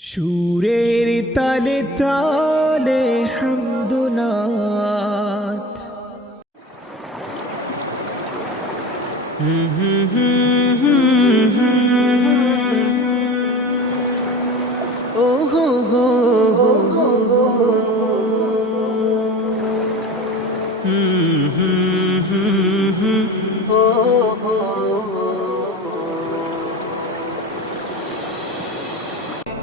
সুরের তালে তালে হামদুনাথ ও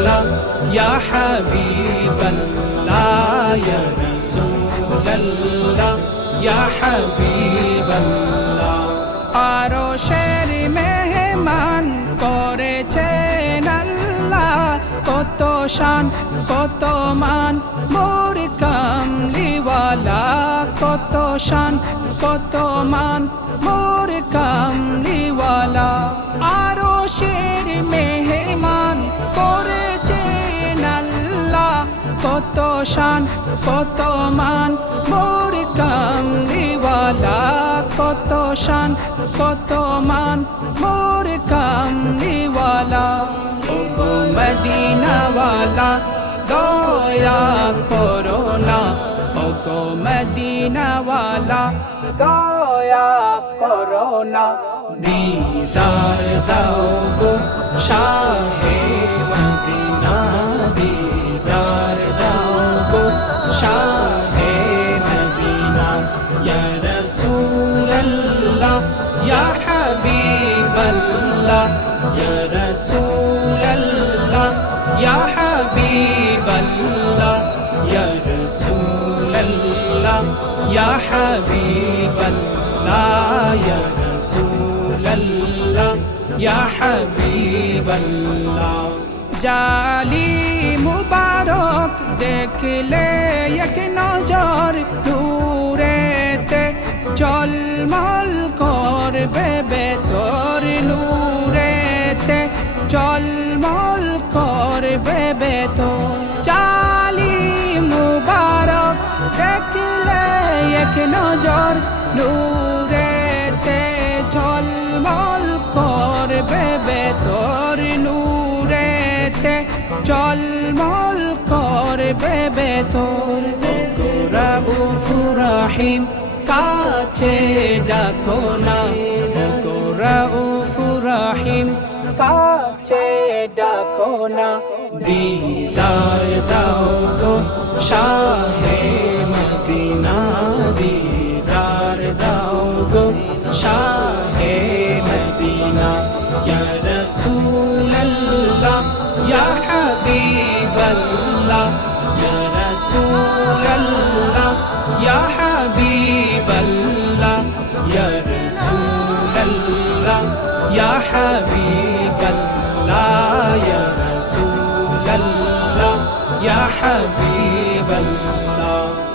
রাসূলুল্লাহ ইয়া হাবিবাল্লাহ ইয়া রাসূলুল্লাহ ইয়া হাবিবাল্লাহ আরশের মেহমান করেছেন আল্লাহ। কত শান, কত মান। মোর কামলিওয়ালা কত শান, কত মান। মোর কামলিওয়ালা। শান কত মান মোর কামলিওয়ালা কত শান কত মান মোর কামলিওয়ালা ও মদিনাওয়ালা, দয়া করো না। ও গো মদিনাওয়ালা, দয়া করো না। দিদার দাও গো শাহে জালি মুবারক দেখলে এক নজর নূরেতে জলমল করবে বেতর নূরেতে জলমল করবে বেতর চালি মুবারক দেখলে এক নজর, নূরেতে ঝলমল করবে বেতর, নূরেতে ঝলমল করবে বেতর। গোরা উফুরাহিম কাছে ডাকো না। গোরা উফুরাহিম কাছে ডাকো না দিদার দাও গো শাহে মদিনা দিদার দাও গো শাহে মদিনা ইয়া রাসূলুল্লাহ ইয়া হাবিবাল্লাহ ইয়া রাসূলুল্লাহ ইয়া হাবিবাল্লাহ ইয়া রাসূলুল্লাহ ইয়া হাবিবাল্লাহ ইয়া রাসূলুল্লাহ حبيب الله.